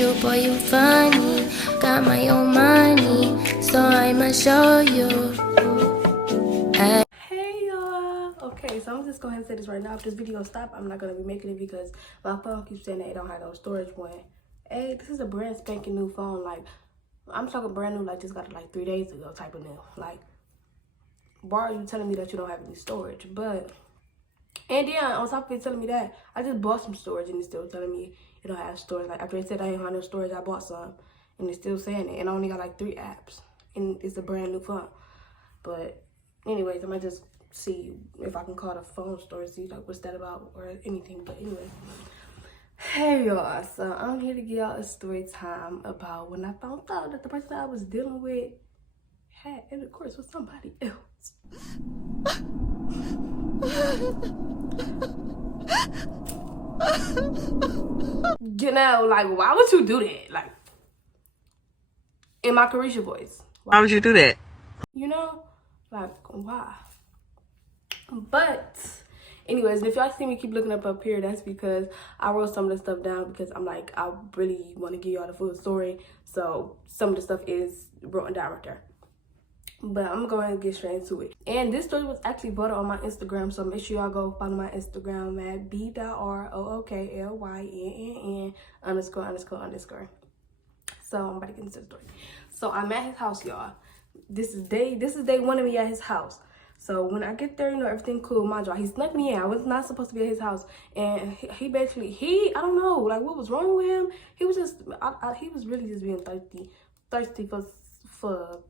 you, boy, you funny. Got my own money, so I'ma show you. Hey y'all. Okay, so I'm just going to say this right now. If this video stop, I'm not going to be making it because my phone keeps saying that it don't have no storage when. Hey, this is a brand spanking new phone. Like, I'm talking brand new, like just got it like 3 days ago type of new. Like, why are you telling me that you don't have any storage? But, and then on top of it telling me that, I just bought some storage and it's still telling me it don't have storage. Like, after it said I didn't have no storage, I bought some. And it's still saying it. And I only got like 3 apps. And it's a brand new phone. But anyways, I might just see if I can call the phone store, see like what's that about or anything. But anyway, hey y'all, so I'm here to give y'all a story time about when I found out that the person I was dealing with had intercourse with somebody else. You know, like, why would you do that? Like, in my Carisha voice. Why would you do that? You know, like, why? But anyways, if y'all see me keep looking up here, that's because I wrote some of the stuff down because I'm like, I really want to give y'all the full story. So some of the stuff is written down right there. But I'm going to get straight into it. And this story was actually voted on my Instagram, so make sure y'all go follow my Instagram at b.rookLynn____. So I'm about to get into the story. So I'm at his house, y'all. This is day one of me at his house. So when I get there, you know, everything cool. Mind you, he snuck me in. I was not supposed to be at his house. And he basically, I don't know, like what was wrong with him? He was just, he was really just being thirsty for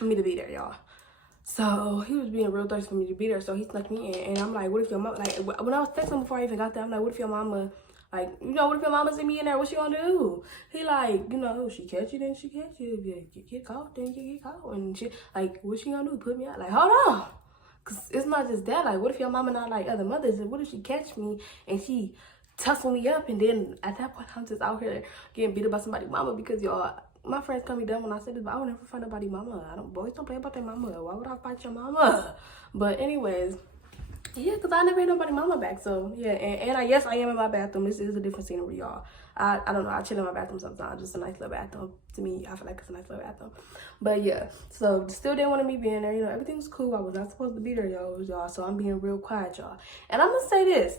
me to be there, y'all. So he was being real thirsty for me to be there. So he snuck me in. And I'm like, what if your mom, like when I was texting before I even got there, I'm like, what if your mama, like, you know, what if your mama see me in there? What she gonna do? He like, you know, if she catch you, then she catch you. If you get caught, then you get caught. And she, like, what she gonna do? Put me out? Like, hold on. Because it's not just that. Like, what if your mama not like other mothers? And what if she catch me and she tussle me up? And then at that point, I'm just out here getting beat up by somebody's mama because, y'all, my friends call me dumb when I say this, but I would never fight nobody's mama. Boys don't play about their mama. Why would I fight your mama? But anyways, yeah, because I never had nobody mama back. So yeah, and I am in my bathroom. This is a different scenery, y'all. I don't know, I chill in my bathroom sometimes. Just a nice little bathroom. To me, I feel like it's a nice little bathroom. But yeah, so still didn't want me being there. You know, everything was cool. I was not supposed to be there, y'all. So I'm being real quiet, y'all. And I'm gonna say this.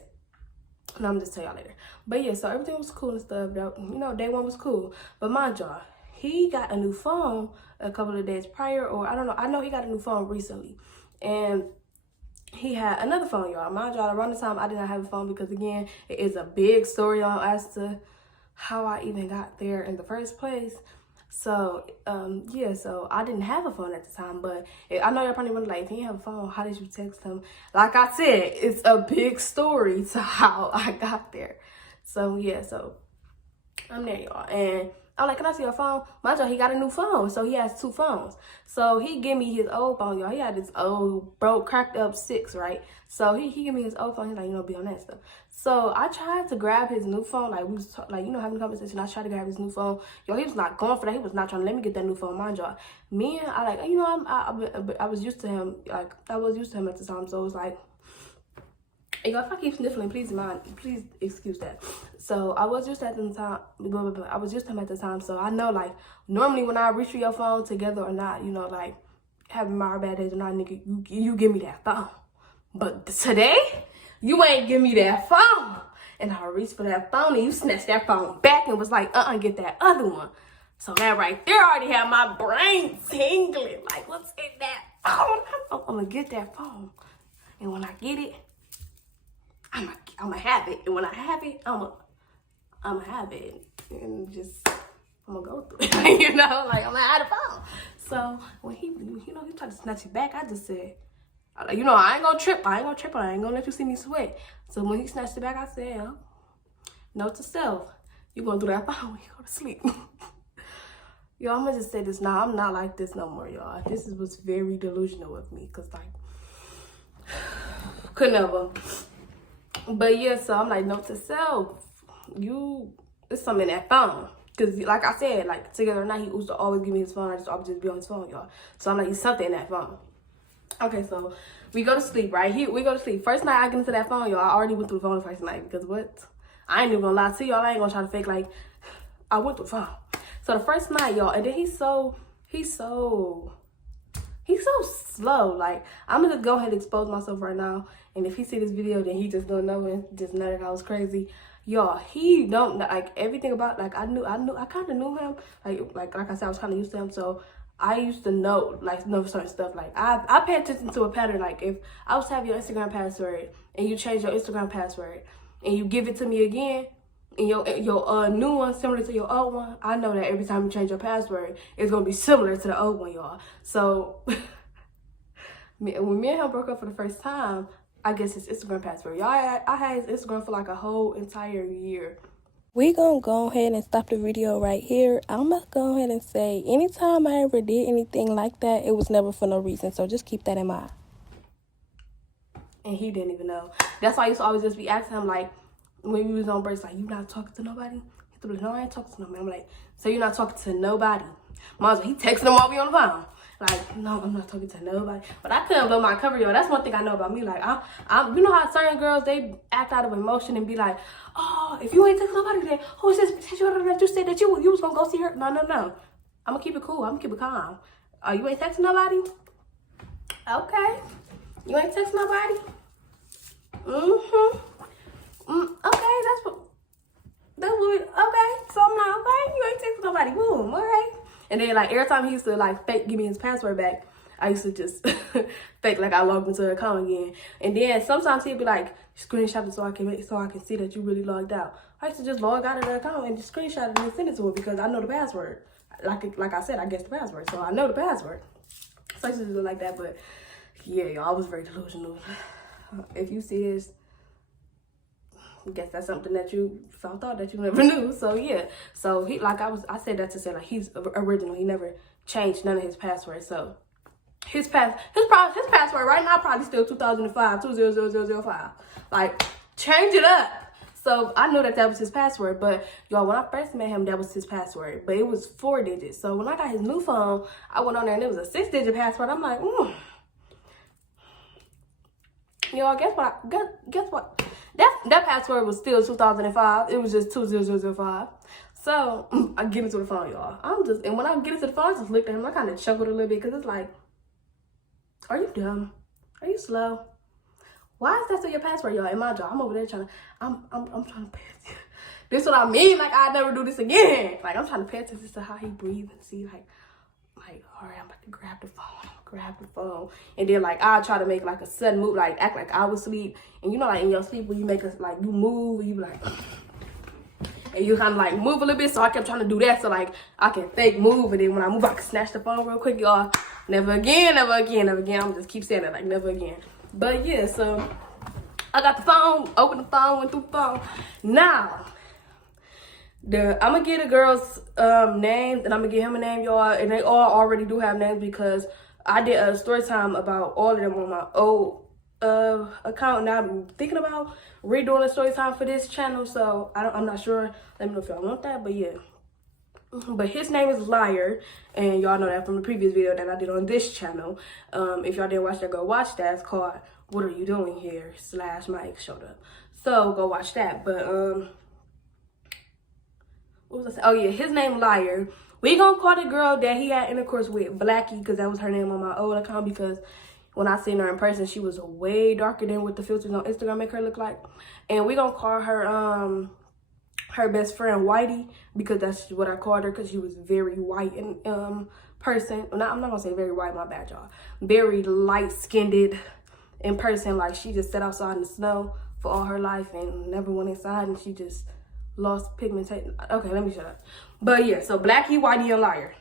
And I'm just tell y'all later. But yeah, so everything was cool and stuff. You know, day one was cool. But mind y'all, he got a new phone a couple of days prior, or I don't know. I know he got a new phone recently. And he had another phone, y'all. Mind y'all, around the time I did not have a phone because, again, it is a big story on as to how I even got there in the first place. So, yeah, so I didn't have a phone at the time, but I know y'all probably wonder, like, if you didn't have a phone, how did you text him? Like I said, it's a big story to how I got there. So, yeah, so I'm there, y'all. And I'm like, can I see your phone? Mind you, he got a new phone, so he has 2 phones. So he give me his old phone, y'all. He had this old, broke, cracked up 6, right? So he give me his old phone. He's like, you know, be on that stuff. So I tried to grab his new phone. Like, we was, like, you know, having a conversation. I tried to grab his new phone. Yo, he was not going for that. He was not trying to let me get that new phone, mind y'all. Me, I like, you know, I was used to him. Like, I was used to him at the time. So it was like, if I keep sniffling, please excuse that. So I was used to at the time, I was used to him at the time. So I know, like, normally when I reach for your phone, together or not, you know, like, having my bad days or not, nigga, you give me that phone. But today, you ain't give me that phone. And I reached for that phone and you snatched that phone back and was like, get that other one. So that right there already had my brain tingling. Like, what's in that phone? I'm gonna get that phone. And when I get it, I'm gonna have it, and when I have it, I'm gonna have it, and just I'm gonna go through it, you know, like I'm gonna have the phone. So when he, you know, he tried to snatch it back, I just said, you know, I ain't gonna trip, I ain't gonna let you see me sweat. So when he snatched it back, I said, note to self, you gonna do that phone when you go to sleep. Y'all, I'm gonna just say this now. I'm not like this no more, y'all. This was very delusional with me, cause like, could never. But yeah, so I'm like, note to self, it's something in that phone. Because like I said, like together or not, he used to always give me his phone. I just always just be on his phone, y'all. So I'm like, it's something in that phone. Okay, so we go to sleep, right? We go to sleep. First night I get into that phone, y'all. I already went through the phone the first night because what? I ain't even gonna lie to y'all. I ain't gonna try to fake like I went through the phone. So the first night, y'all, and then he's so slow. Like, I'm gonna just go ahead and expose myself right now. And if he see this video, then he just don't know and just know that I was crazy. Y'all, he don't like everything about, like, I kind of knew him. Like I said, I was kind of used to him. So I used to know certain stuff. Like, I pay attention to a pattern. Like, if I was to have your Instagram password and you change your Instagram password and you give it to me again, and your new one similar to your old one, I know that every time you change your password, it's gonna be similar to the old one, y'all. So when me and him broke up for the first time, I guess his Instagram password, y'all, I had his Instagram for like a whole entire year. We gonna go ahead and stop the video right here. I'm gonna go ahead and say, anytime I ever did anything like that, it was never for no reason. So just keep that in mind. And he didn't even know. That's why I used to always just be asking him, like, when we was on breaks, like, you not talking to nobody? He'd be like, no, I ain't talking to nobody. I'm like, so you're not talking to nobody? Mom's like, he texting them while we on the phone. Like, no, I'm not talking to nobody. But I couldn't blow my cover, y'all. That's one thing I know about me. Like, you know how certain girls, they act out of emotion and be like, oh, if you ain't texting nobody, then who is this bitch that you said that you was gonna go see her? No. I'm gonna keep it cool. I'm gonna keep it calm. Oh, you ain't texting nobody? Okay. You ain't texting nobody? Okay, that's what we, okay. So I'm like, okay, you ain't texting nobody. Boom, all right. And then, like, every time he used to, like, fake give me his password back, I used to just fake like I logged into the account again. And then sometimes he'd be like, screenshot it so I can see that you really logged out. I used to just log out of the account and just screenshot it and send it to him because I know the password. Like I said, I guess the password, so I know the password. So I used to do it like that. But yeah, y'all, I was very delusional. If you see this, I guess that's something that you found out that you never knew. So yeah, so he, like, I said that to say, like, he's original. He never changed none of his passwords. So his password right now probably still 2005 200005. Like, change it up. So I knew that was his password. But y'all, when I first met him, that was his password, but it was 4 digits. So when I got his new phone, I went on there and it was a 6-digit password. I'm like, y'all, guess what? That password was still 2005. It was just 2005. So I get into the phone, y'all. And when I get into the phone, I just looked at him. I kind of chuckled a little bit because it's like, are you dumb? Are you slow? Why is that still your password, y'all? In my job, I'm over there trying to, I'm trying to pay attention. This is what I mean. Like, I'd never do this again. Like, I'm trying to pay attention to how he breathes and see, like, all right, I'm about to grab the phone. And then, like, I'll try to make, like, a sudden move, like, act like I was asleep. And you know, like, in your sleep, when you make us, like, you move, and you be like, and you kind of, like, move a little bit. So I kept trying to do that so, like, I can fake move. And then when I move, I can snatch the phone real quick, y'all. Never again. I'm just keep saying it, like, never again. But, yeah, so I got the phone, opened the phone, went through the phone. Now, I'm gonna get a girl's names and I'm gonna get him a name, y'all, and they all already do have names because I did a story time about all of them on my old account. Now I'm thinking about redoing a story time for this channel, so I'm not sure. Let me know if y'all want that, but yeah. But his name is Liar, and y'all know that from the previous video that I did on this channel. If y'all didn't watch that, go watch that. It's called What Are You Doing Here / My Ex Showed Up. So go watch that. But what was I saying? Oh yeah, his name Liar. We gonna call the girl that he had intercourse with Blackie, because that was her name on my old account, because when I seen her in person, she was way darker than what the filters on Instagram make her look like. And we gonna call her her best friend Whitey, because that's what I called her, because she was very white in person. I'm not gonna say very white, my bad, y'all. Very light-skinned in person. Like, she just sat outside in the snow for all her life and never went inside, and she just lost pigmentation. Okay, let me shut up. But yeah, so Blackie, Whitey, and Liar.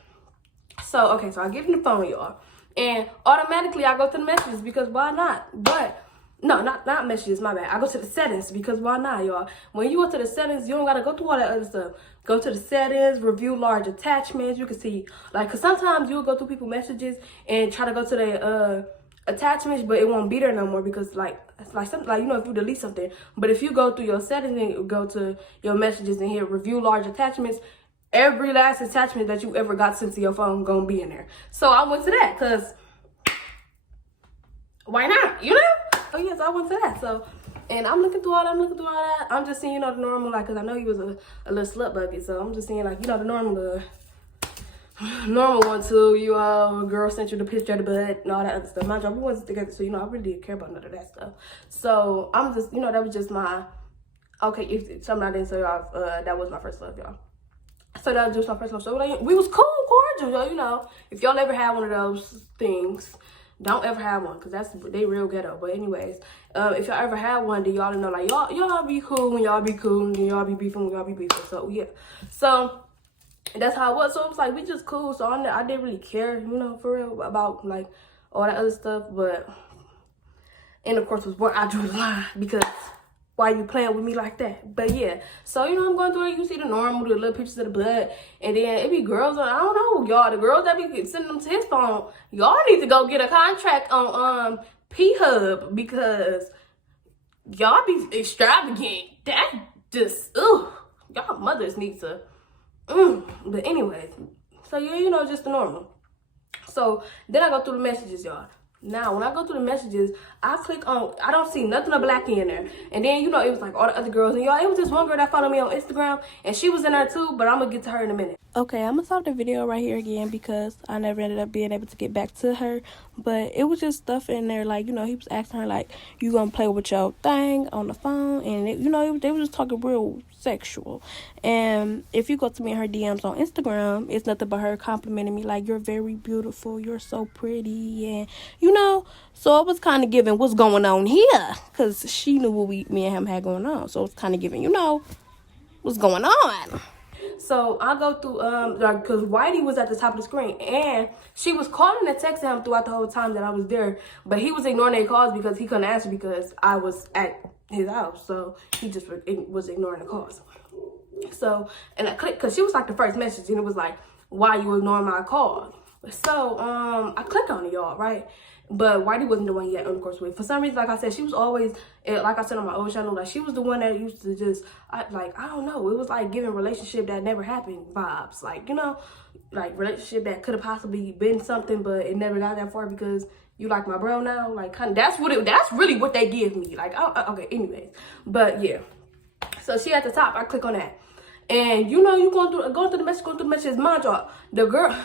So, okay, so I get in the phone, y'all. And automatically I go to the messages, because why not? But, no, not messages, my bad. I go to the settings, because why not, y'all? When you go to the settings, you don't gotta go through all that other stuff. Go to the settings, review large attachments. You can see, like, because sometimes you'll go through people's messages and try to go to their attachments, but it won't be there no more, because something like, you know, if you delete something. But if you go through your settings and go to your messages and hit review large attachments, every last attachment that you ever got sent to your phone gonna be in there. So I went to that, because why not, you know? Oh yes, I went to that. So And I'm looking through all that. I'm just seeing, you know, the normal, like, because I know he was a little slut bucket. So I'm just seeing, like, you know, the normal one too. You a girl sent you the picture of the butt and all that other stuff. My job, we wasn't together, so, you know, I really didn't care about none of that stuff. So I'm just, you know, that was just my, okay, if something I didn't say off, that was my first love, y'all. So that was just my first love. So like, we was cool, cordial, y'all, you know. If y'all ever had one of those things, don't ever have one, because they real ghetto. But anyways, if y'all ever had one, then y'all know, like, y'all be cool when y'all be cool, and y'all be beefing when y'all be beefing. So yeah, so that's how it was. So it was like, we just cool. So I didn't really care, you know, for real, about like all that other stuff. But and of course was where I drew the line, because why you playing with me like that? But yeah, so you know, I'm going through it. You see the normal, the little pictures of the butt, and then it be girls on, I don't know, y'all, the girls that be sending them to his phone, y'all need to go get a contract on P-Hub, because y'all be extravagant. That just, ugh, y'all mothers need to, But anyways, so yeah, you know, just the normal. So then I go through the messages, y'all. Now, when I go through the messages, I click on, I don't see nothing of Blackie in there. And then, you know, it was like all the other girls. And y'all, it was this one girl that followed me on Instagram, and she was in there too, but I'm going to get to her in a minute. Okay, I'm going to stop the video right here again, because I never ended up being able to get back to her. But it was just stuff in there, like, you know, he was asking her, like, you going to play with your thing on the phone? And, you know, they were just talking real sexual. And if you go to me and her DMs on Instagram, it's nothing but her complimenting me, like, you're very beautiful, you're so pretty, and you know, so it was kind of giving what's going on here, because she knew what me and him had going on. So it's kind of giving, you know, what's going on. So I go through, like, because Whitey was at the top of the screen, and she was calling and texting him throughout the whole time that I was there, but he was ignoring their calls because he couldn't answer because I was at his house. So he just was ignoring the calls. So, and I clicked, because she was like the first message, and it was like, why you ignoring my call? So, I clicked on it, y'all, right? But Whitey wasn't the one yet, of course, with. For some reason, like I said, she was always, like I said on my old channel, like, she was the one that used to just, I don't know, it was like giving relationship that never happened vibes. Like, you know, like relationship that could have possibly been something, but it never got that far because you like my bro now. Like, kind of, that's really what they give me. Like, okay, anyways. But yeah. So she at the top, I click on that. And you know, you going through the messages, mind y'all, the girl,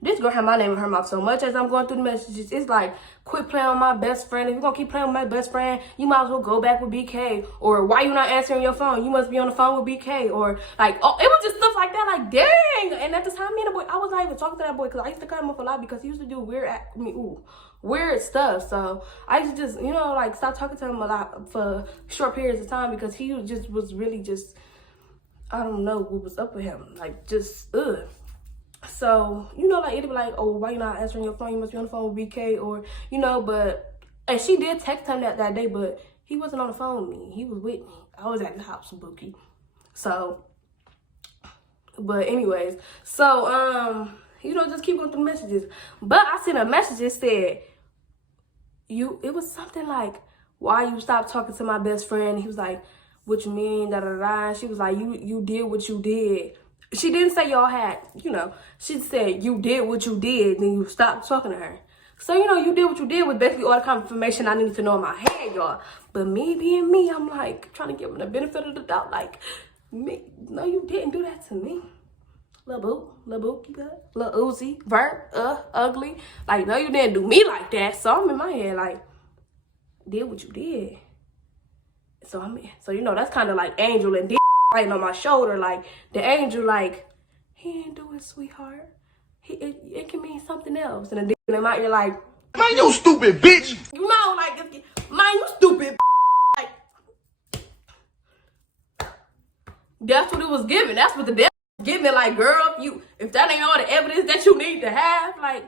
this girl had my name in her mouth so much as I'm going through the messages. It's like, quit playing with my best friend. If you're going to keep playing with my best friend, you might as well go back with BK. Or, why you not answering your phone? You must be on the phone with BK. Or, like, oh, it was just stuff like that. Like, dang. And at the time, me and the boy, I was not even talking to that boy, because I used to cut him off a lot because he used to do weird stuff. So I used to just, you know, like, stop talking to him a lot for short periods of time, because he was really just, I don't know what was up with him. Like, just, ugh. So, you know, like, it'd be like, oh, why you not answering your phone? You must be on the phone with BK, or, you know, but, and she did text him that day, but he wasn't on the phone with me. He was with me. I was at the house, Bookie. So, but anyways, so, you know, just keep going through messages. But I seen a message that said, it was something like, why you stopped talking to my best friend? He was like, what you mean, da-da-da. She was like, you did what you did. She didn't say y'all had, you know, she said you did what you did, then you stopped talking to her. So, you know, you did what you did with basically all the kind of information I needed to know in my head, y'all. But me being me, I'm like, trying to give him the benefit of the doubt. Like, me, no, you didn't do that to me. Lil Bookie, Lil Uzi, Vert, Ugly. Like, no, you didn't do me like that. So I'm in my head, like, did what you did. So you know, that's kind of like Angel and D right on my shoulder, like, the angel, like, he ain't do it, sweetheart. It can mean something else. And the in my ear, like, man, you stupid bitch. You know, like, man, you stupid. Like, that's what it was giving. That's what the devil was giving. Like, girl, if that ain't all the evidence that you need to have, like,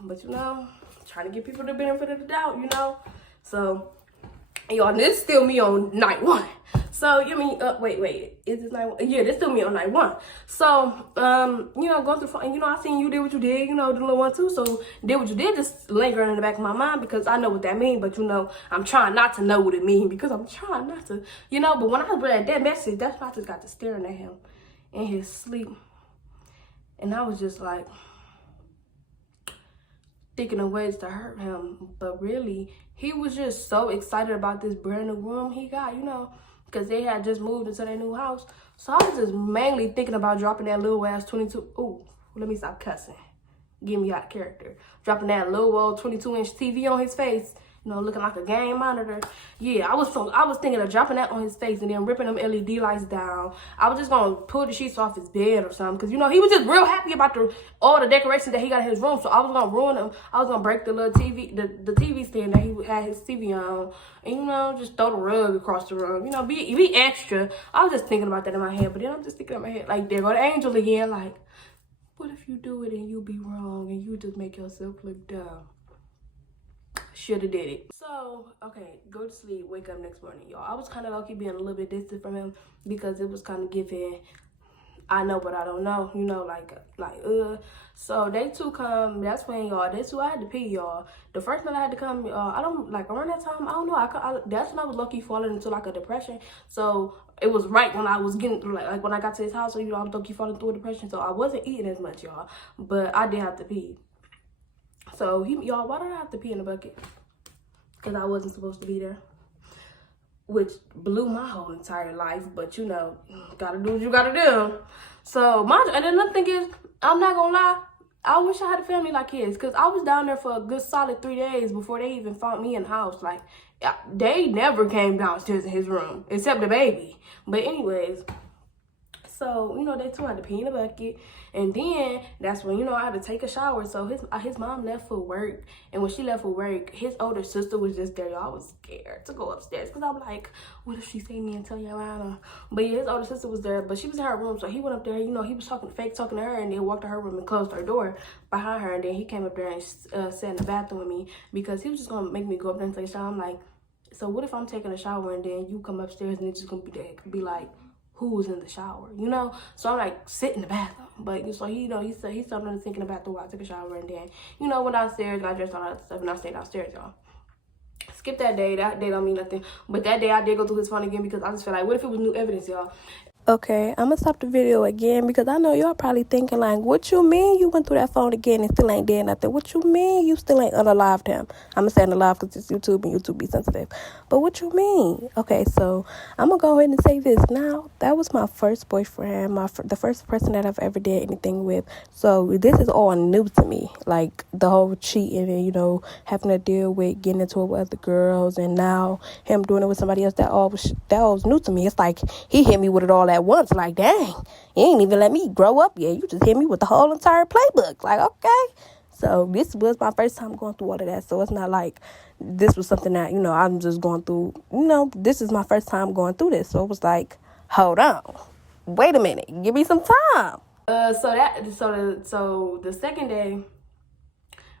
but you know, trying to give people the benefit of the doubt, you know. So, y'all, this is still me on night one. So, you mean, wait, is this night one? Yeah, this still me on night one. So, you know, going through, and you know, I seen you did what you did, you know, the little one too. So, did what you did, just lingering in the back of my mind, because I know what that means, but you know, I'm trying not to know what it means, because I'm trying not to, you know. But when I read that message, that's when I just got to staring at him in his sleep. And I was just like, thinking of ways to hurt him. But really, he was just so excited about this brand new room he got, you know, because they had just moved into their new house. So I was just mainly thinking about dropping that little ass 22. Ooh, let me stop cussing. Get me out of character. Dropping that little old 22-inch TV on his face. You know, looking like a game monitor. Yeah, I was thinking of dropping that on his face and then ripping them LED lights down. I was just gonna pull the sheets off his bed or something, because you know he was just real happy about all the decorations that he got in his room. So I was gonna ruin them. I was gonna break the little TV, the TV stand that he had his TV on, and you know just throw the rug across the room. You know, be extra. I was just thinking about that in my head, but then I'm just thinking in my head like, there go the angel again. Like, what if you do it and you be wrong and you just make yourself look dumb? Shoulda did it. So, okay, go to sleep, wake up next morning, y'all. I was kind of low-key being a little bit distant from him because it was kind of giving, I know but I don't know, you know, like. So day 2 come, that's when, y'all, day 2 I had to pee, y'all. The first night I had to come, I don't, like, around that time, I don't know, that's when I was low-key falling into, like, a depression. So it was right when I was getting, like when I got to his house, so, you know, I was low-key falling through a depression. So I wasn't eating as much, y'all, but I did have to pee. So, y'all, why did I have to pee in the bucket? Because I wasn't supposed to be there. Which blew my whole entire life. But, you know, gotta do what you gotta do. So, and another thing is, I'm not gonna lie, I wish I had a family like his. Because I was down there for a good solid 3 days before they even found me in the house. Like, they never came downstairs in his room. Except the baby. But anyways, so, you know, day 2 I had to pee in the bucket. And then that's when, you know, I had to take a shower. So his mom left for work. And when she left for work, his older sister was just there. Y'all, I was scared to go upstairs. Because I'm like, what if she see me and tell Joanna? But yeah, his older sister was there. But she was in her room. So he went up there. You know, he was fake talking to her. And then walked to her room and closed her door behind her. And then he came up there and sat in the bathroom with me. Because he was just going to make me go up there and take a shower. I'm like, so what if I'm taking a shower and then you come upstairs and it's just going to be like, who was in the shower, you know? So I'm like, sit in the bathroom. But so he, you know, he stopped in the sink in the bathroom while I took a shower, and then, you know, went downstairs, got dressed, all that stuff, and I stayed downstairs, y'all. Skip that day. That day don't mean nothing. But that day I did go through his phone again because I just feel like, what if it was new evidence, y'all? Okay, I'm gonna stop the video again because I know y'all probably thinking like, what you mean you went through that phone again and still ain't did nothing? What you mean you still ain't unalived him? I'm gonna say unalive because it's YouTube and YouTube be sensitive. But what you mean? Okay, so I'm gonna go ahead and say this now. That was my first boyfriend, the first person that I've ever did anything with. So this is all new to me. Like the whole cheating and, you know, having to deal with getting into it with other girls, and now him doing it with somebody else, that all was new to me. It's like he hit me with it all at once. Like, dang, you ain't even let me grow up yet. You just hit me with the whole entire playbook. Like, okay. So this was my first time going through all of that. So it's not like this was something that, you know, I'm just going through. You know, this is my first time going through this. So it was like, hold on, wait a minute, give me some time. So the second day,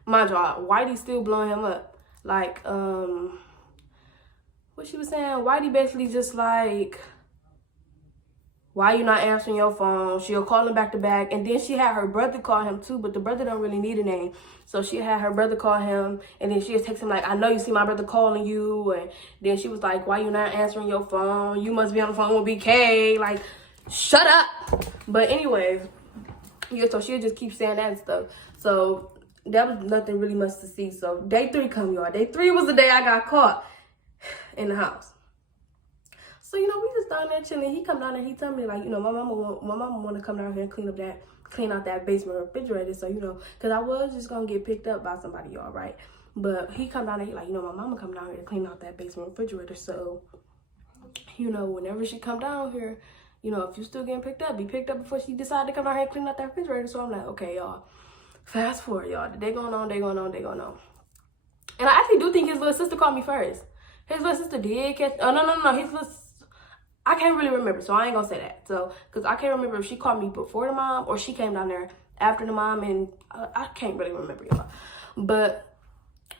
mind you, Whitey still blowing him up. Like, what she was saying, Whitey basically just like, why you not answering your phone? She'll call him back to back. And then she had her brother call him too, but the brother don't really need a name. So she had her brother call him, and then she was texting him like, I know you see my brother calling you. And then she was like, why you not answering your phone? You must be on the phone with BK. Like, shut up. But anyways, yeah, so she'll just keep saying that and stuff. So that was nothing really much to see. So day 3 come, y'all. Day 3 was the day I got caught in the house. So, you know, we just down there chilling. He come down and he tell me, like, you know, my mama want to come down here and clean out that basement refrigerator. So, you know, because I was just going to get picked up by somebody, y'all, right? But he come down and he like, you know, my mama come down here to clean out that basement refrigerator. So, you know, whenever she come down here, you know, if you still getting picked up, be picked up before she decide to come down here and clean out that refrigerator. So I'm like, okay, y'all, fast forward, y'all. The day going on. And I actually do think his little sister called me first. His little sister did catch, no, his little, I can't really remember, so I ain't gonna say that. So, because I can't remember if she called me before the mom or she came down there after the mom, and I can't really remember, y'all. But,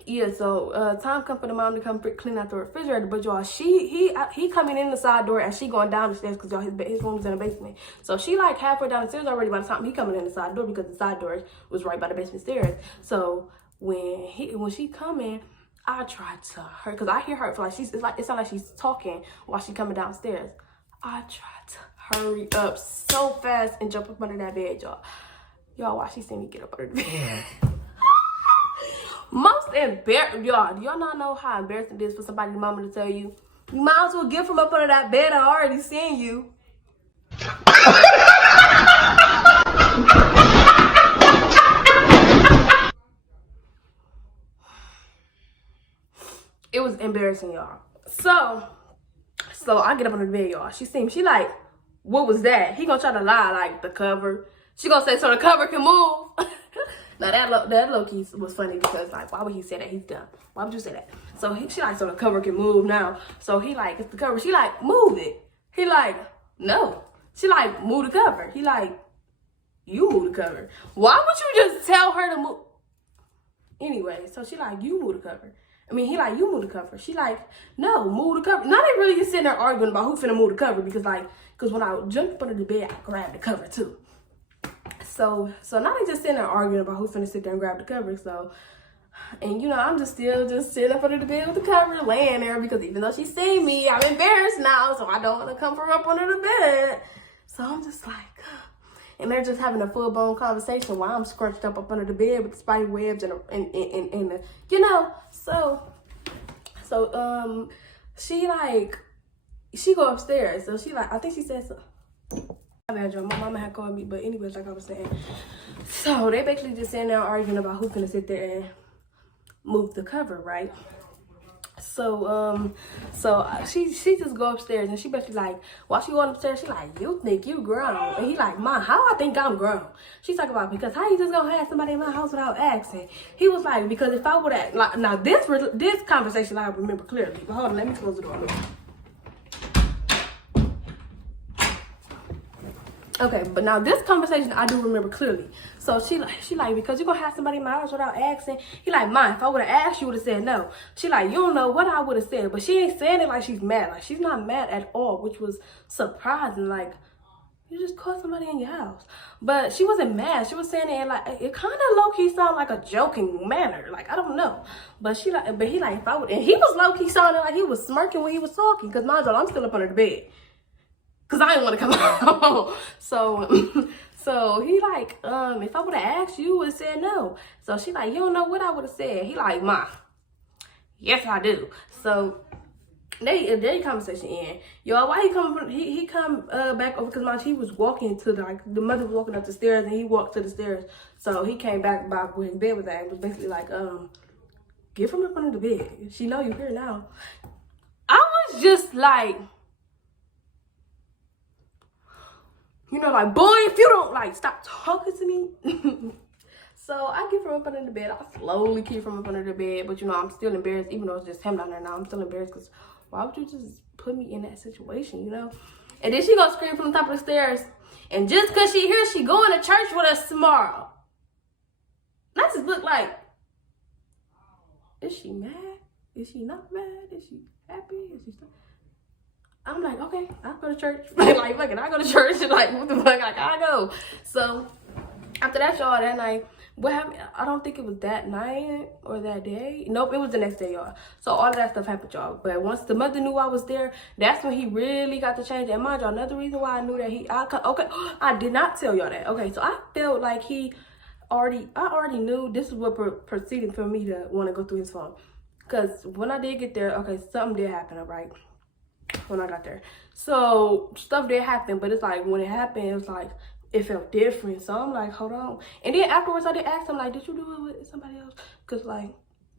yeah, so time come for the mom to come clean out the refrigerator. But, y'all, he coming in the side door and she going down the stairs because, y'all, his room's in the basement. So, she, like, halfway down the stairs already by the time he coming in the side door because the side door was right by the basement stairs. So, when she come in, I tried to hurry, because I hear her, like it sounds like she's talking while she's coming downstairs. I tried to hurry up so fast and jump up under that bed, y'all. Y'all watch, she see me get up under the bed. Most embarrassing, y'all. Do y'all not know how embarrassing it is for somebody's mama to tell you? You might as well get from up under that bed. I already seen you. It was embarrassing, y'all. So I get up under the bed, y'all. She like, what was that? He gonna try to lie, like, the cover. She gonna say, so the cover can move. Now that low-key was funny because, like, why would he say that? He's dumb. Why would you say that? So she like, so the cover can move now. So he like, it's the cover. She like, move it. He like, no. She like, move the cover. He like, you move the cover. Why would you just tell her to move? Anyway, so she like, you move the cover. I mean, he like, you move the cover. She like, no, move the cover. Now they really just sitting there arguing about who finna move the cover because when I jumped up under the bed, I grabbed the cover too. So now they just sitting there arguing about who's finna sit there and grab the cover. So, and you know, I'm just still sitting up under the bed with the cover, laying there because even though she seen me, I'm embarrassed now, so I don't want to come from up under the bed. So I'm just like, and they're just having a full-blown conversation while I'm scrunched up under the bed with the spider webs and the, you know. So she go upstairs. So she like, I think she said so. My mama had called me, but anyways, like I was saying, so they basically just sitting there arguing about who's gonna sit there and move the cover, right? So she just go upstairs and she basically like, while she going upstairs, she like, you think you grown? And he like, Ma, how I think I'm grown? She's talking about, because how you just gonna have somebody in my house without asking? He was like, because if I would have, like, now this conversation I remember clearly, but hold on, let me close the door. Okay, but now this conversation I do remember clearly. So she like, because you're gonna have somebody in my house without asking. He like, Ma, if I would have asked, you would have said no. She like, you don't know what I would have said, but she ain't saying it like she's mad. Like, she's not mad at all, which was surprising. Like, you just caught somebody in your house. But she wasn't mad. She was saying it like, it kind of low-key sounded like a joking manner. Like, I don't know. But he like, if I would, and he was low-key sounding like he was smirking when he was talking. Because mind you, I'm still up under the bed. Because I didn't want to come out. So he like, if I would have asked, you would have said no. So she like, you don't know what I would have said. He like, Ma, yes I do. So they conversation in. Y'all, why he come? He come back over because he was walking to the mother was walking up the stairs and he walked to the stairs. So he came back by where his bed was at and was basically like, get from up under the bed. She know you here now. I was just like, you know, like, boy, if you don't, like, stop talking to me. So I get from up under the bed. I slowly keep from up under the bed. But, you know, I'm still embarrassed. Even though it's just him down there now, I'm still embarrassed. Because why would you just put me in that situation, you know? And then she gonna scream from the top of the stairs. And just because she here, she going to church with us tomorrow. And I just look like, is she mad? Is she not mad? Is she happy? Is she... I'm like, okay, I'll go to church. Like, fucking, I go to church. And like, what the fuck? Like, I go. So, after that, y'all, that night, what happened? I don't think it was that night or that day. Nope, it was the next day, y'all. So, all of that stuff happened, y'all. But once the mother knew I was there, that's when he really got to change. And mind y'all, another reason why I knew that okay, I did not tell y'all that. Okay, so I felt like I already knew this is what proceeded for me to want to go through his phone. Because when I did get there, okay, something did happen, all right? When I got there, so stuff did happen, but it's like when it happened, it was like it felt different. So I'm like, hold on. And then afterwards, I did ask him like, did you do it with somebody else? Because like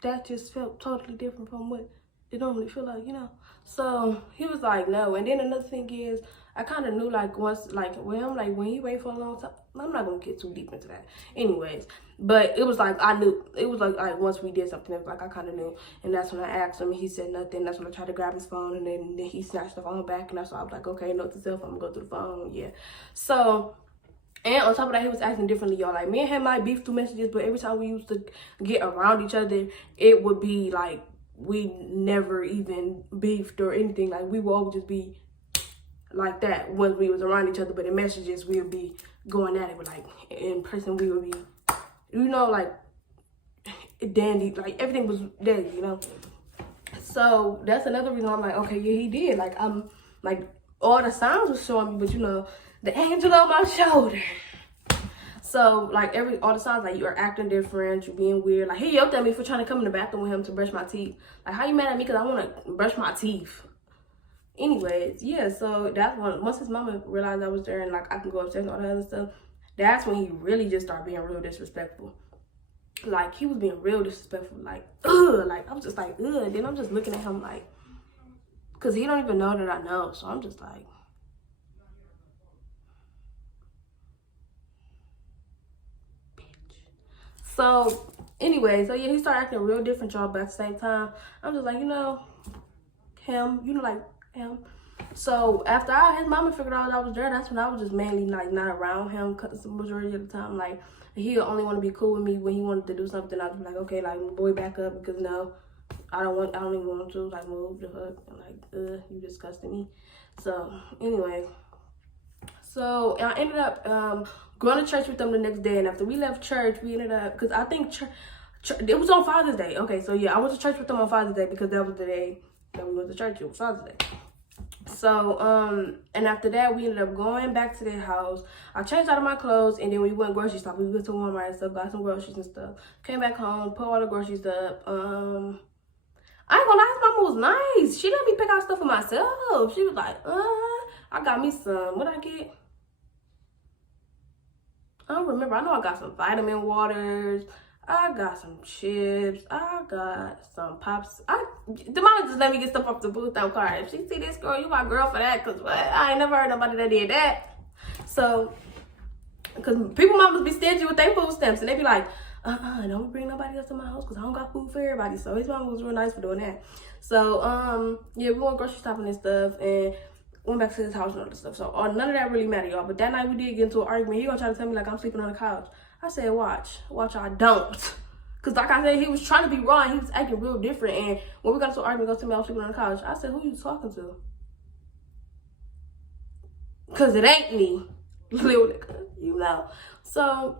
that just felt totally different from what it normally feel like, you know. So he was like, no. And then another thing is, I kind of knew like once, like when I'm like when he wait for a long time, I'm not gonna get too deep into that, anyways. But it was like I knew. It was like once we did something, it was like I kind of knew. And that's when I asked him, and he said nothing. That's when I tried to grab his phone, and then he snatched the phone back, and that's why I was like, okay, note to self, I'm gonna go through the phone, yeah. So. And on top of that, he was acting differently, y'all. Like, me and him might beef through messages, but every time we used to get around each other, it would be like we never even beefed or anything. Like, we would always just be like that when we was around each other. But in messages, we would be going at it. But, like, in person, we would be, you know, like, dandy. Like, everything was dandy, you know? So, that's another reason I'm like, okay, yeah, he did. Like, I'm, like, all the signs was showing me, but, you know, the angel on my shoulder. So like all the signs, like, you are acting different, you're being weird. Like, he yelled at me for trying to come in the bathroom with him to brush my teeth. Like, how you mad at me because I want to brush my teeth? Anyways, yeah, so that's when, once his mama realized I was there and like I can go upstairs and all that other stuff, that's when he really just started being real disrespectful. Like, he was being real disrespectful, like, ugh, like, I was just like, ugh, and then I'm just looking at him like, because he don't even know that I know, so I'm just like, so anyway, so yeah, he started acting real different, y'all, but at the same time, I'm just like, you know, him. So after his mama figured out I was there, that's when I was just mainly like not around him, because the majority of the time, like, he only want to be cool with me when he wanted to do something. I was like, okay, like, boy, back up, because no, I don't even want to, like, move the hook, and like, you disgusting me. So anyway, so I ended up going to church with them the next day, and after we left church, we ended up, because I think it was on Father's Day. Okay, so yeah, I went to church with them on Father's Day because that was the day that we went to church. It was Father's Day. So and after that, we ended up going back to their house. I changed out of my clothes, and then we went grocery shopping. We went to Walmart and stuff, got some groceries and stuff. Came back home, put all the groceries up. I ain't gonna lie, his mama was nice. She let me pick out stuff for myself. She was like, I got me some, what I get? I don't remember. I know I got some vitamin waters. I got some chips. I got some pops. The mama just let me get stuff off the booth down car. If she see this girl, you my girl for that. Cause what? I ain't never heard nobody that did that. So, cause people mamas be stingy with their food stamps, and they be like, don't bring nobody else to my house, cause I don't got food for everybody. So his mama was real nice for doing that. So yeah, we went grocery shopping and stuff, and went back to his house and all this stuff. So none of that really mattered, y'all. But that night we did get into an argument. He gonna try to tell me like I'm sleeping on the couch. I said, watch, I don't. Cause like I said, he was trying to be raw and he was acting real different. And when we got into an argument, he goes to me, I was sleeping on the couch. I said, who you talking to? Cause it ain't me. Little nigga, you know. So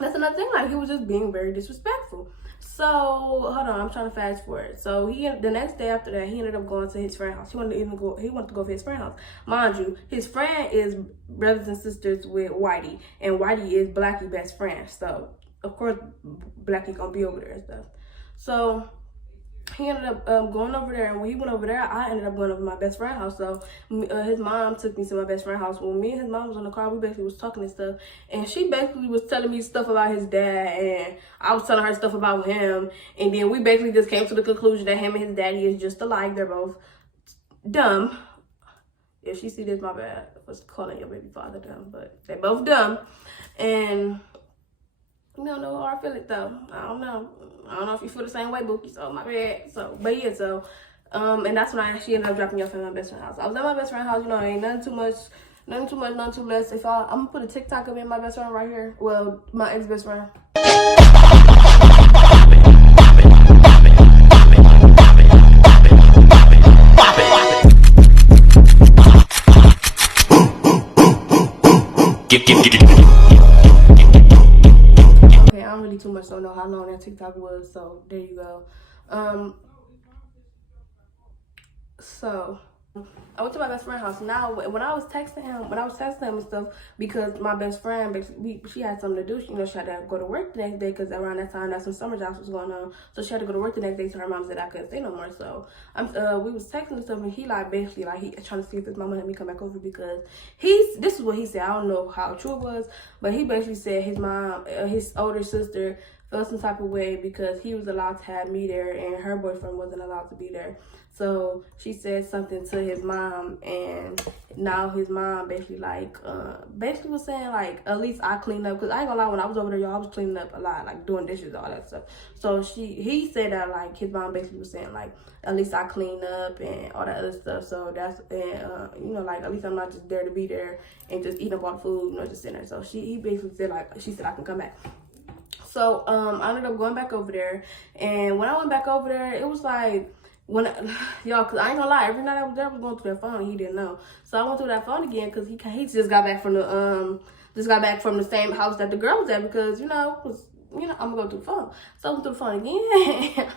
that's another thing, like, he was just being very disrespectful. So hold on, I'm trying to fast forward. So the next day after that, he ended up going to his friend's house. He wanted to go to his friend's house. Mind you, his friend is brothers and sisters with Whitey, and Whitey is Blackie best friend. So of course Blackie gonna be over there and stuff. So he ended up going over there, and when he went over there, I ended up going over to my best friend's house. So his mom took me to my best friend's house. When me and his mom was on the car, we basically was talking and stuff, and she basically was telling me stuff about his dad, and I was telling her stuff about him, and then we basically just came to the conclusion that him and his daddy is just alike. They're both dumb. If she see this, my bad. I was calling your baby father dumb, but they're both dumb, and you don't know how I feel it though. I don't know if you feel the same way, Bookie, so my bad. So, but yeah, so, and that's when she ended up dropping you off at my best friend's house. I was at my best friend's house, you know, ain't nothing too much, nothing too less. I'm gonna put a TikTok of me and my best friend right here. Well, my ex-best friend. Okay, I don't really too much don't know how long that TikTok was, so there you go. So I went to my best friend's house. Now, when I was texting him and stuff, because my best friend, basically, she had something to do. You know, she had to go to work the next day, because around that time, that's when summer jobs was going on. So she had to go to work the next day, so her mom said I couldn't stay no more. So we was texting and stuff, and he like basically like he trying to see if his mama let me come back over, because this is what he said. I don't know how true it was, but he basically said his mom, his older sister, felt some type of way because he was allowed to have me there and her boyfriend wasn't allowed to be there. So she said something to his mom, and now his mom basically like basically was saying like, at least I cleaned up, because I ain't gonna lie, when I was over there, y'all, I was cleaning up a lot, like doing dishes, all that stuff. So he said that like his mom basically was saying like, at least I cleaned up and all that other stuff. So that's, and you know, like, at least I'm not just there to be there and just eating up all the food, you know, just sitting there. So he basically said like, she said I can come back. So I ended up going back over there, and when I went back over there, it was like, y'all, cause I ain't gonna lie, every night I was there, I was going through that phone, and he didn't know. So I went through that phone again, cause he just got back from the same house that the girl was at, because I'm gonna go through the phone. So I went through the phone again.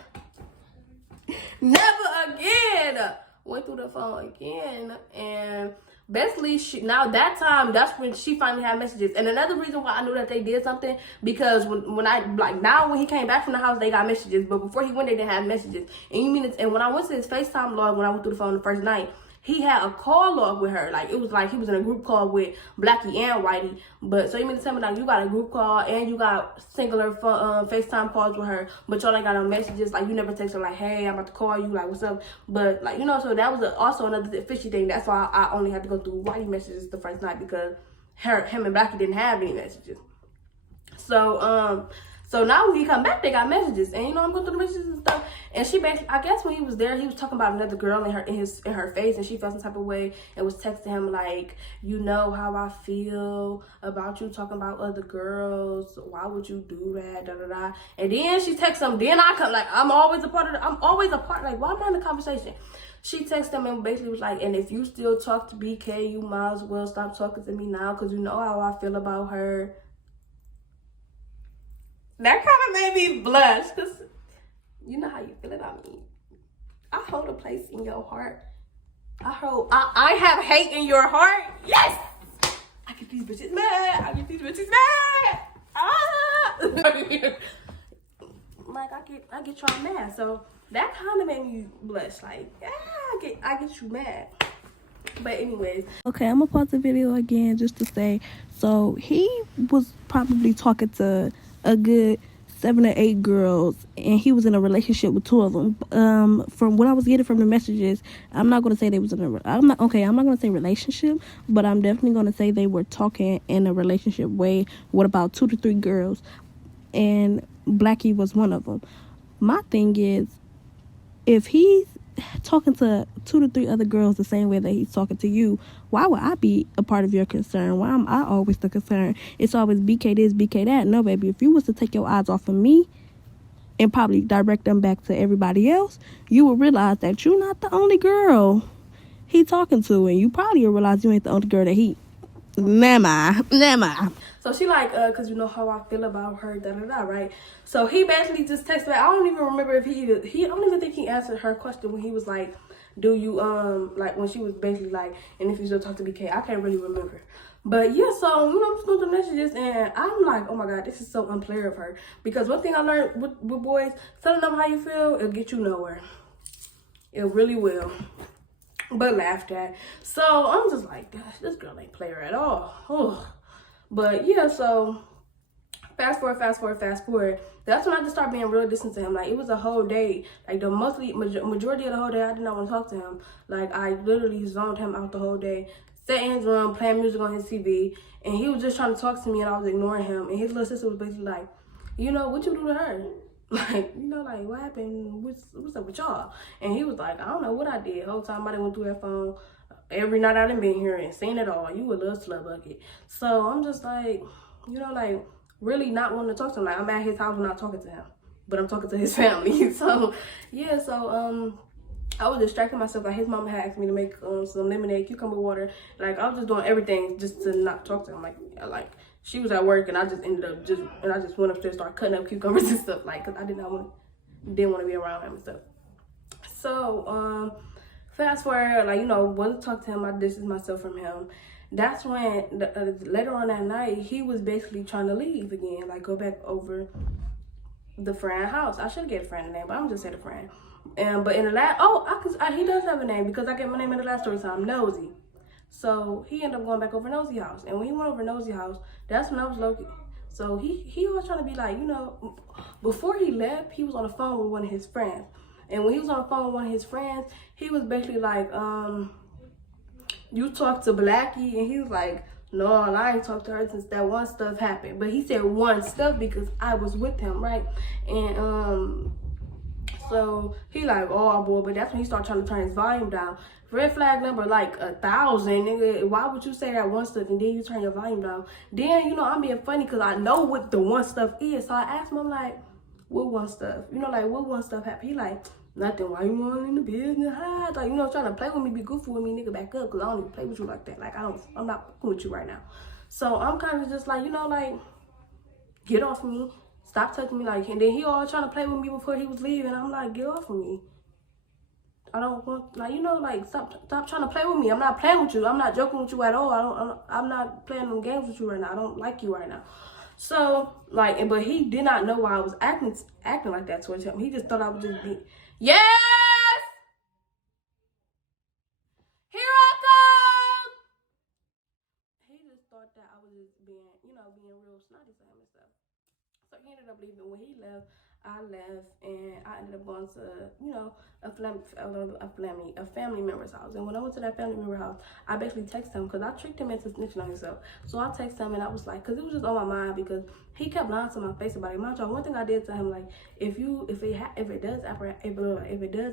Never again. Went through the phone again, and basically, that's when she finally had messages. And another reason why I knew that they did something, because when he came back from the house, they got messages. But before he went, they didn't have messages. And when I went to his FaceTime log, when I went through the phone the first night, he had a call log with her. Like, it was like he was in a group call with Blackie and Whitey. But so you mean to tell me, like, you got a group call and you got singular FaceTime calls with her, but y'all ain't got no messages? Like, you never text her like, hey, I'm about to call you, like, what's up? But, like, you know, so that was also another fishy thing. That's why I only had to go through Whitey messages the first night, because him and Blackie didn't have any messages. So now when he come back, they got messages, and you know, I'm going through the messages and stuff. And she basically, I guess when he was there, he was talking about another girl in her face, and she felt some type of way and was texting him like, you know how I feel about you talking about other girls. Why would you do that? Da da da. And then she texts him. Then I come like, I'm always a part. Like, why am I in the conversation? She texted him and basically was like, and if you still talk to BK, you might as well stop talking to me now, because you know how I feel about her. That kind of made me blush, because you know how you feel about me. I hold a place in your heart. I have hate in your heart. Yes! I get these bitches mad. Like, I get y'all mad. So that kind of made me blush. Like, yeah, I get you mad. But anyways. Okay, I'm gonna pause the video again just to say, so he was probably talking to a good 7 or 8 girls, and he was in a relationship with 2 of them. From what I was getting from the messages, I'm not gonna say they was in a. I'm not gonna say relationship, but I'm definitely gonna say they were talking in a relationship way with about 2 to 3 girls, and Blackie was one of them. My thing is, if he's talking to 2 to 3 other girls the same way that he's talking to you, why would I be a part of your concern? Why am I always the concern? It's always BK this, BK that. No, baby, if you was to take your eyes off of me and probably direct them back to everybody else, you would realize that you're not the only girl he talking to, and you probably will realize you ain't the only girl that he. Never. So she like, cause you know how I feel about her, da da da, right? So he basically just texted back. I don't even remember if I don't even think he answered her question when he was like, do you, like when she was basically like, and if you still talk to BK, I can't really remember. But yeah, so, you know, I'm just going through the messages, and I'm like, oh my God, this is so unfair of her. Because one thing I learned with boys, telling them how you feel, it'll get you nowhere. It really will. But laughed at. So I'm just like, gosh, this girl ain't player at all. Ugh. But yeah, so fast forward. That's when I just started being real distant to him. Like, it was a whole day. Like, the majority of the whole day, I did not want to talk to him. Like, I literally zoned him out the whole day. Sat in his room, playing music on his TV. And he was just trying to talk to me, and I was ignoring him. And his little sister was basically like, you know, what you do to her? Like, you know, like, what happened? What's up with y'all? And he was like, I don't know what I did. The whole time I done went through that phone. Every night I done been here and seen it all. You a little slut bucket. So I'm just like, you know, like, really not wanting to talk to him. Like, I'm at his house, not talking to him, but I'm talking to his family. So yeah, so I was distracting myself. Like, his mama had asked me to make some lemonade, cucumber water. Like, I was just doing everything just to not talk to him. Like she was at work, and I just ended up I just went upstairs, started cutting up cucumbers and stuff, like, cause I didn't want to be around him and stuff. So fast forward, like, you know, wanted to talk to him. I distanced myself from him. That's when later on that night, he was basically trying to leave again, like, go back over the friend house. I should have gave a friend a name, but I'm just saying a friend. But in the last, he does have a name, because I gave my name in the last story time, Nosy. So he ended up going back over Nosy house, and when he went over Nosy house, that's when I was low-key. So he was trying to be like, you know, before he left, he was on the phone with one of his friends. And when he was on the phone with one of his friends, he was basically like, you talked to Blackie? And he was like, no, I ain't talked to her since that one stuff happened. But he said one stuff because I was with him, right? And so he like, oh boy, but that's when he started trying to turn his volume down. Red flag number like 1,000, nigga. Why would you say that one stuff and then you turn your volume down? Then, you know, I'm being funny because I know what the one stuff is. So I asked him, I'm like, what one stuff? You know, like, what one stuff happened? He like, nothing. Why you want in the business? Like, you know, trying to play with me, be goofy with me, nigga, back up, because I don't even play with you like that. Like, I'm not fucking with you right now. So I'm kind of just like, you know, like, get off me. Stop touching me. Like, and then he all trying to play with me before he was leaving. I'm like, get off of me. I don't want, like, you know, like, stop trying to play with me. I'm not playing with you. I'm not joking with you at all. I'm not playing them games with you right now. I don't like you right now. So, like, but he did not know why I was acting like that towards him. He just thought I was just being, yes! Here I come! He just thought that I was just being, you know, being real snotty to him and stuff. So he ended up leaving. When he left, I left, and I ended up going to, you know, a family member's house. And when I went to that family member's house, I basically texted him because I tricked him into snitching on himself. So I texted him, and I was like, because it was just on my mind, because he kept lying to my face about it. Mind you, one thing I did to him, like, if it does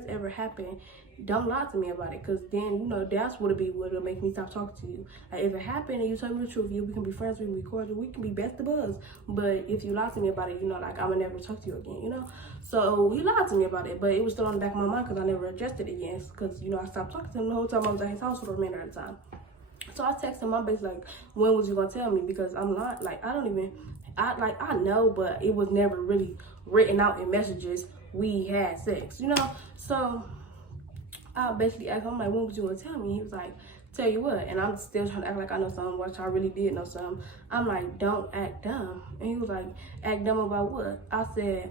ever happen, don't lie to me about it, because then, you know, that's what'll make me stop talking to you. Like, if it happened and you tell me the truth, we can be friends, we can be cordial, we can be best of buds. But if you lie to me about it, you know, like, I'm gonna never talk to you again, you know. So he lied to me about it, but it was still on the back of my mind because I never addressed it again, because, you know, I stopped talking to him the whole time I was at his house for the remainder of the time. So I texted him, I'm basically like, when was you gonna tell me? Because I'm not, like, I know, but it was never really written out in messages we had sex, you know. So I basically asked him, I'm like, when was you gonna tell me? He was like, tell you what. And I'm still trying to act like I know something, which I really did know something. I'm like, don't act dumb. And he was like, act dumb about what? I said,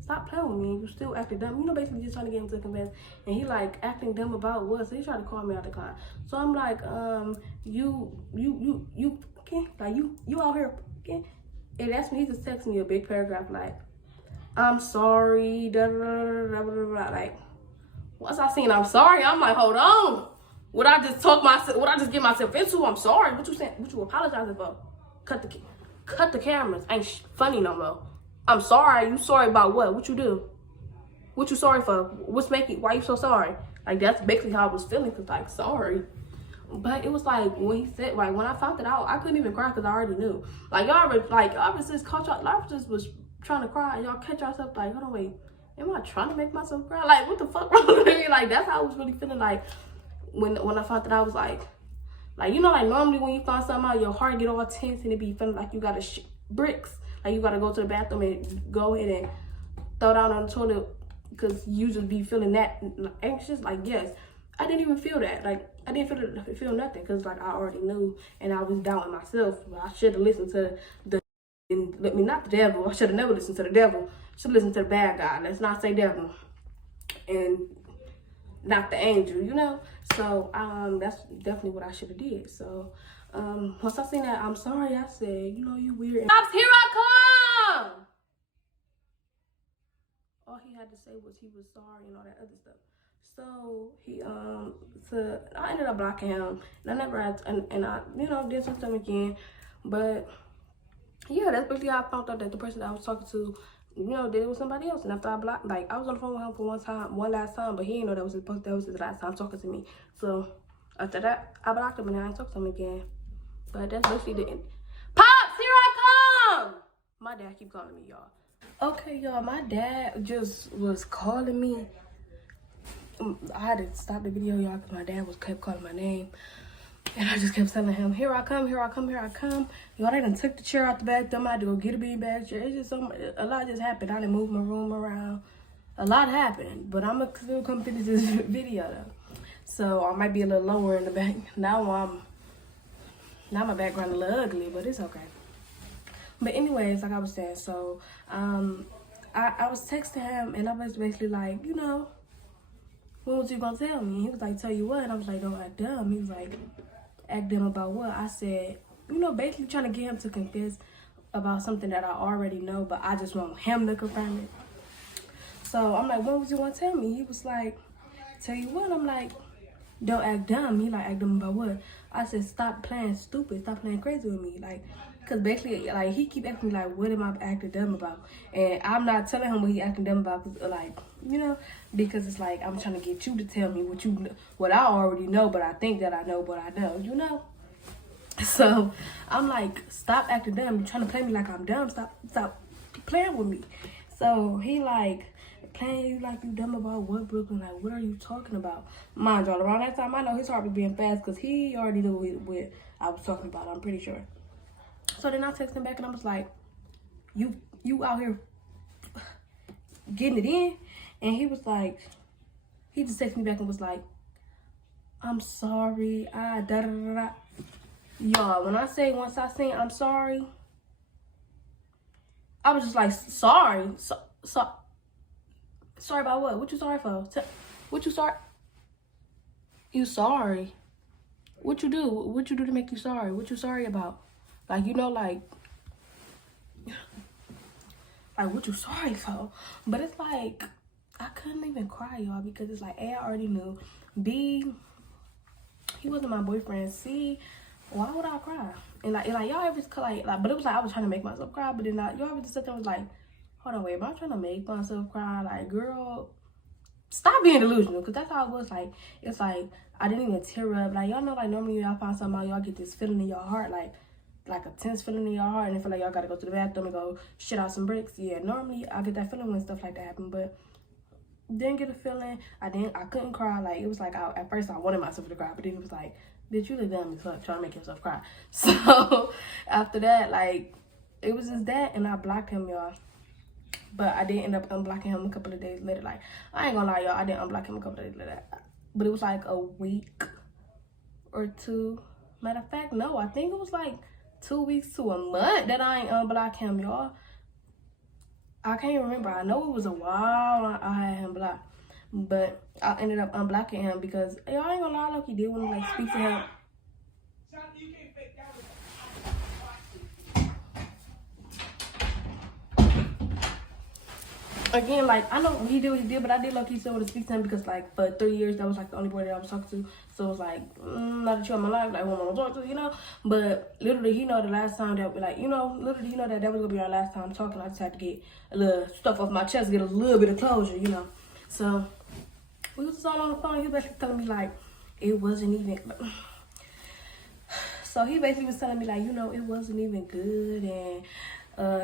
stop playing with me. You still acting dumb. You know, basically just trying to get him to confess. And he like, acting dumb about what? So he tried to call me out the car. So I'm like, you okay? Like, you out here, okay? And that's when he just texted me a big paragraph like, I'm sorry, da da da da da da. Like, once I seen I'm sorry, I'm like, hold on. What I just get myself into? I'm sorry. What you saying? What you apologizing for? Cut the cameras. Ain't funny no more. I'm sorry. You sorry about what? What you do? What you sorry for? Why you so sorry? Like, that's basically how I was feeling, cause like, sorry. But it was like, when he said, like, when I found it out, I couldn't even cry because I already knew. Like, y'all just caught y'all just was trying to cry, and y'all catch yourself like, hold on, wait. Am I trying to make myself cry? Like, what the fuck wrong with me? Like, that's how I was really feeling. Like, when I found that, I was like, you know, like, normally when you find something out, your heart get all tense and it be feeling like you gotta bricks. Like, you gotta go to the bathroom and go ahead and throw down on the toilet because you just be feeling that anxious. Like, yes, I didn't even feel that. Like, I didn't feel nothing because, like, I already knew and I was doubting myself. I should have listened to not the devil. I should have never listened to the devil. Should listen to the bad guy. Let's not say devil. And not the angel, you know? So, that's definitely what I should have did. So, once I seen that, I'm sorry, I said, you know, you weird. Pops, here I come! All he had to say was he was sorry and all that other stuff. So, I ended up blocking him. And I never had, and I, you know, did some stuff again. But, yeah, that's basically how I found out that the person that I was talking to, you know, did it with somebody else. And after I blocked, like, I was on the phone with him for one last time, but he didn't know that was his last time talking to me. So after that, I blocked him and I ain't talked to him again. But that's basically the end. Pops, here I come! My dad keep calling me, y'all. Okay, y'all, my dad just was calling me. I had to stop the video, y'all, because my dad kept calling my name. And I just kept telling him, here I come, here I come, here I come. Y'all, they done took the chair out the back. I had to go get a beanbag chair. It's just a lot just happened. I done moved my room around. A lot happened. But I'm going to still come finish this video, though. So I might be a little lower in the back. Now my background a little ugly, but it's okay. But anyways, like I was saying, so I was texting him, and I was basically like, you know, when was you going to tell me? He was like, tell you what? And I was like, don't act dumb. He was like, act dumb about what? I said, you know, basically trying to get him to confess about something that I already know, but I just want him to confirm it. So I'm like, when was you going to tell me? He was like, tell you what? I'm like, don't act dumb. He like, act dumb about what? I said, stop playing stupid. Stop playing crazy with me. Like, because basically, like, he keep asking me, like, what am I acting dumb about? And I'm not telling him what he acting dumb about, like, you know, because it's like, I'm trying to get you to tell me what I already know, but I think that I know what I know, you know? So, I'm like, stop acting dumb. You're trying to play me like I'm dumb. Stop playing with me. So, he like, playing you like you dumb about what, Brooklyn? Like, what are you talking about? Mind y'all, around that time, I know his heart was being fast because he already knew what I was talking about, I'm pretty sure. So then I texted him back and I was like, you out here getting it in? And he was like, He just texted me back and was like, I'm sorry. Da da da da. Y'all, when I say once I seen I'm sorry, I was just like, sorry. Sorry about what? What you sorry for? What you sorry? You sorry. What you do? What you do to make you sorry? What you sorry about? Like, you know, like what you sorry for? But it's like, I couldn't even cry, y'all, because it's like, A, I already knew. B, he wasn't my boyfriend. C, why would I cry? And like y'all ever like, but it was like I was trying to make myself cry, but then y'all ever just sit there and was like, hold on, wait, am I trying to make myself cry? Like, girl, stop being delusional, because that's how it was. Like, it's like I didn't even tear up. Like, y'all know, like, normally y'all find something out, y'all get this feeling in your heart, like a tense feeling in your heart, and it feel like y'all gotta go to the bathroom and go shit out some bricks. Yeah, normally I get that feeling when stuff like that happen, but didn't get a feeling. I couldn't cry. Like, it was like, at first I wanted myself to cry, but then it was like, bitch, you look dumb as fuck trying to make yourself cry. So after that, like, it was just that, and I blocked him, y'all. But I did end up unblocking him a couple of days later. Like, I ain't gonna lie, y'all, I didn't unblock him a couple of days later, but it was like a week or two. Matter of fact, no, I think it was like 2 weeks to a month that I ain't unblock him, y'all. I can't remember. I know it was a while I had him blocked, but I ended up unblocking him because, y'all, I ain't gonna lie, he did want to, like, speak to him. Again, like, I know he did what he did, but I did low-key still want to speak to him because, like, for 3 years, that was, like, the only boy that I was talking to. So it was like, not that you in my life, like, who I'm gonna talk to, you know? But literally, he know the last time that, like, you know, literally, he know that was gonna be our last time talking. I just had to get a little stuff off my chest, get a little bit of closure, you know? So we was just all on the phone. He was basically telling me, like, it wasn't even... So he basically was telling me, like, you know, it wasn't even good, and...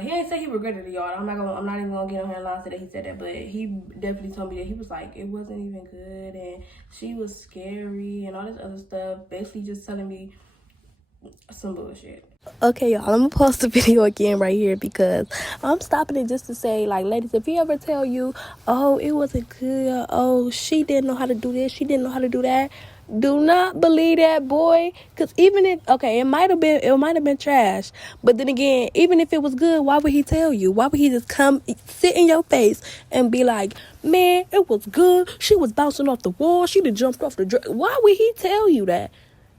he ain't say he regretted it, y'all. I'm not even gonna get on here and lie to that he said that, but he definitely told me that he was like, it wasn't even good, and she was scary, and all this other stuff. Basically just telling me some bullshit. Okay, y'all, I'm gonna post the video again right here because I'm stopping it just to say, like, ladies, if he ever tell you, oh, it wasn't good, oh, she didn't know how to do this, she didn't know how to do that, do not believe that boy. Because even if, okay, it might have been trash, but then again, even if it was good, why would he tell you? Why would he just come sit in your face and be like, man, it was good, she was bouncing off the wall, she done jumped off the why would he tell you that?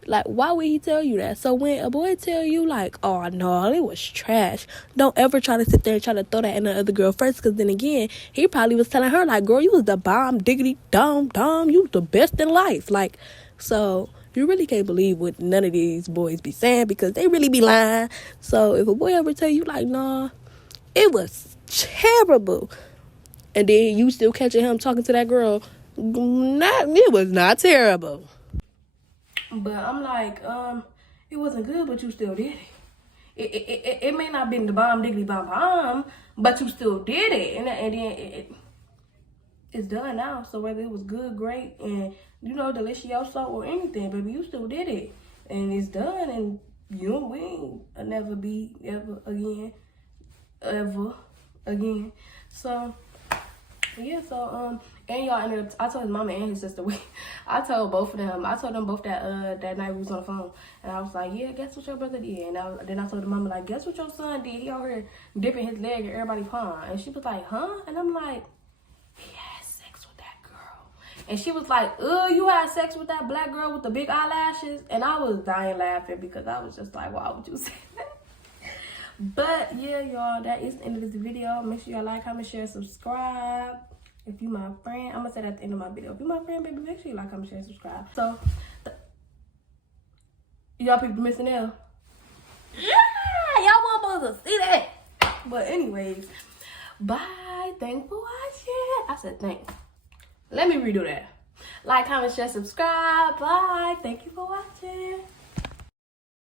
Like, why would he tell you that? So when a boy tell you, like, oh, no, it was trash, don't ever try to sit there and try to throw that in the other girl first, because then again, he probably was telling her, like, girl, you was the bomb, diggity, dumb, you was the best in life. Like, so you really can't believe what none of these boys be saying, because they really be lying. So if a boy ever tell you, like, nah, it was terrible, and then you still catching him talking to that girl, it was not terrible. But I'm like, it wasn't good, but you still did it. It may not have been the bomb, diggity, bomb, but you still did it. And then it's done now. So whether it was good, great, and, you know, delicioso or anything, baby, you still did it. And it's done, and you and we ain't never be ever again. So, yeah, so, and y'all ended up, I told his mama and his sister, I told both of them, I told them both that that night we was on the phone, and I was like, yeah, guess what your brother did? And then I told the mama, like, guess what your son did? He out here dipping his leg in everybody's pond. And she was like, huh? And I'm like, he had sex with that girl. And she was like, you had sex with that black girl with the big eyelashes? And I was dying laughing, because I was just like, why would you say that? But yeah, y'all, that is the end of this video. Make sure y'all like, comment, share, subscribe. If you my friend, I'm gonna say that at the end of my video. If you my friend, baby, make sure you like, comment, share, subscribe. So, y'all people missing out. Yeah, y'all want to see that. But anyways, bye. Thanks for watching. I said thanks. Let me redo that. Like, comment, share, subscribe. Bye. Thank you for watching.